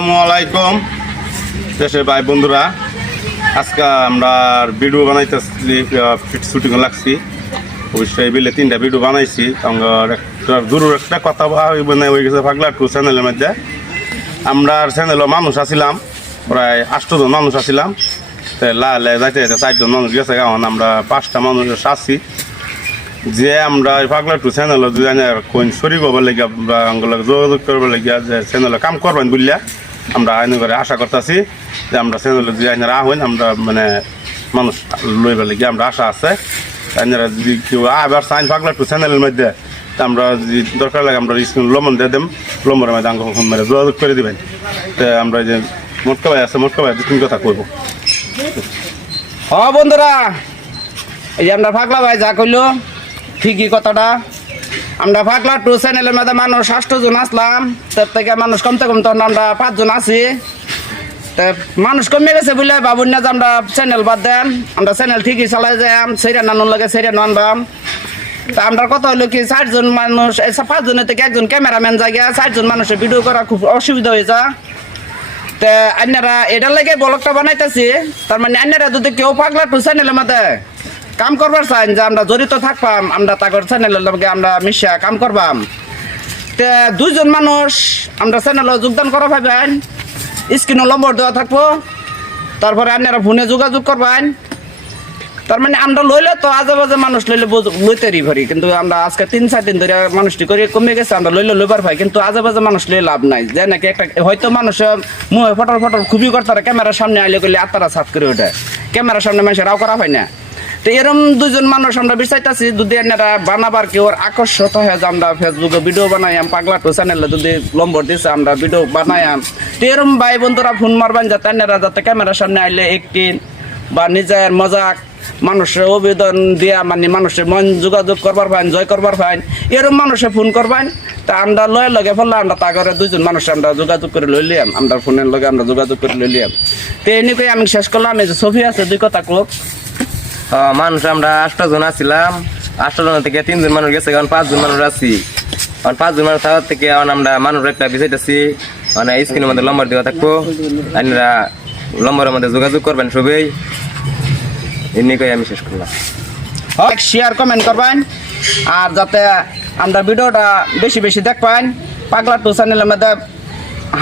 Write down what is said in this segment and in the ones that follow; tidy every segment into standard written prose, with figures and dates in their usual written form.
আসসালামু আলাইকুম দেশের ভাই বন্ধুরা। আজকে আমরা ভিডিও বানাইতেছি, শুটিং লাগছি। অবশ্যই বিলে 3টা ভিডিও বানাইছি। দূর একটা কথা মানে হয়ে গেছে পাগলা টু চ্যানেলের মধ্যে। আমরা চ্যানেলও মানুষ আছিলাম, প্রায় 8 জন মানুষ আছিলাম। লালে যাইতে 4 জন মানুষ গেছে, কারণ আমরা 5টা মানুষ আছি। যে আমরা পাগলা টু চ্যানেল কোন শরীর হবার লেগে বা যোগাযোগ করবার লেগে যে চ্যানেলে কাম করবেন বললে আমরা আইন করে আশা করতেছি যে আমরা চ্যানেলে যদি আইনারা আহেন, আমরা মানে মানুষ লইবার লেগে আমরা আশা আছে। আইনারা যদি কেউ আবার চাইন পাগলা টু চ্যানেলের মধ্যে, আমরা যদি দরকার লাগে আমরা স্ক্রিন লম্বন দিয়ে দেব, লম্বরের মধ্যে আঙ্গ ফোন মেরে যোগাযোগ করে দেবেন। তো আমরা যে মোটকা ভাই আছে, মোটকা ভাই 2 কথা করবো। বন্ধুরা, এই যে আমরা পাগলা ভাই যা কইলো ঠিকই কথাটা। আমরা পাগলা টু চ্যানেলের মধ্যে মানুষ 8 জন আসলাম, তার থেকে মানুষ কমতে কমতে আমরা 5 জন আছি। মানুষ কমে গেছে বলে বাবুর না যে আমরা চ্যানেল বাদ দেন, আমরা চ্যানেল ঠিকই চালাই যাম, সেটা নানুন লাগে সেটা নানবাম। তা আমরা কথা হলো কি 4 জন মানুষ, 5 জনের থেকে 1 জন ক্যামেরাম্যান জায়গা, 4 জন মানুষের ভিডিও করা খুব অসুবিধা হয়ে যায়। তা আন্যারা এটার লাগে ব্লগটা বানাইতেছি। তার মানে আন্যারা যদি কেউ পাগলা টু চ্যানেলের মধ্যে কাম করবার চান, যে আমরা জড়িত থাকবাম, আমরা তাদের চ্যানেলের লগে আমরা মিশা কাম করবাম। তে 2 জন মানুষ আমরা চ্যানেলে যোগদান করা পাইবেন, স্ক্রিনে নম্বর দেওয়া থাকবো। তারপরে আপনারা ফোনে যোগাযোগ করবেন। তার মানে আমরা লইলে তো আজে বাজে মানুষ লইলে লইতেরই পারি, কিন্তু আমরা আজকে 3-4 দিন ধরে মানুষটি করে কমে গেছে, আমরা লইলে লইবার পাই, কিন্তু আজে বাজে মানুষ লইলে লাভ নাই। যে নাকি একটা হয়তো মানুষের মুখে ফটর ফটর খুবই করতে ক্যামেরার সামনে আইলে করলে আত্মারা সাত করে ওঠে, ক্যামেরার সামনে মানুষের রাও করা হয় না। তো এরকম 2 জন মানুষ আমরা বিচাইতেছি, যদি আপনারা বানাবার কেউ আকর্ষিত হয় যে আমরা ফেসবুকে ভিডিও বানাইম, পাগলা টু চ্যানেলে যদি নম্বর দিছে আমরা ভিডিও বানাইম। তো এরকম ভাই বন্ধুরা ফোন মারবেন, যাতে আপনারা যাতে ক্যামেরার সামনে আইলে একটি বা নিজের মজাক মানুষের অভিযোজন দিয়া মানে মানুষের মন যোগাযোগ করবার পাইন, জয় করবার পাইন, এরকম মানুষে ফোন করবেন। তা আমরা লয়ে লগে ফেললে আমরা তাগরে 2 জন মানুষ আমরা যোগাযোগ করে লইলিয়াম, আমরা ফোনের লগে আমরা যোগাযোগ করে লইলিয়াম। তো এনেকে আমি শেষ করলাম। এই যে ছবি আছে 2 কথা কোক। মানুষ আমরা 8 জন আছিলাম, 8 জন থেকে 3 জন মানুষ গেছে, এখন 5 জন মানুষ আছি। 5 জন মানুষ থাকার থেকে এখন আমরা মানুষ একটা বিষয়টাছি, মানে স্ক্রিনের মধ্যে নম্বর দেওয়া থাকবো, আপনারা নম্বরের মধ্যে যোগাযোগ করবেন সবাই। এমনি করে আমি শেষ করলাম। শেয়ার কমেন্ট করবেন, আর যাতে আমরা ভিডিওটা বেশি বেশি দেখবেন। পাগলা টু চ্যানেলের মধ্যে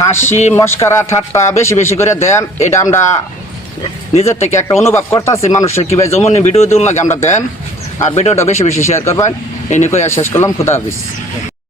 হাসি মস্কারা ঠাট্টা বেশি বেশি করে দেন, এটা আমরা নিজের থেকে একটা অনুভব করতেছি। মানুষের কীভাবে যেমনই ভিডিও দিন লাগে আমরা দেন, আর ভিডিওটা বেশি বেশি শেয়ার করবেন। এই নিয়ে শেষ করলাম। খুদা হাফিজ।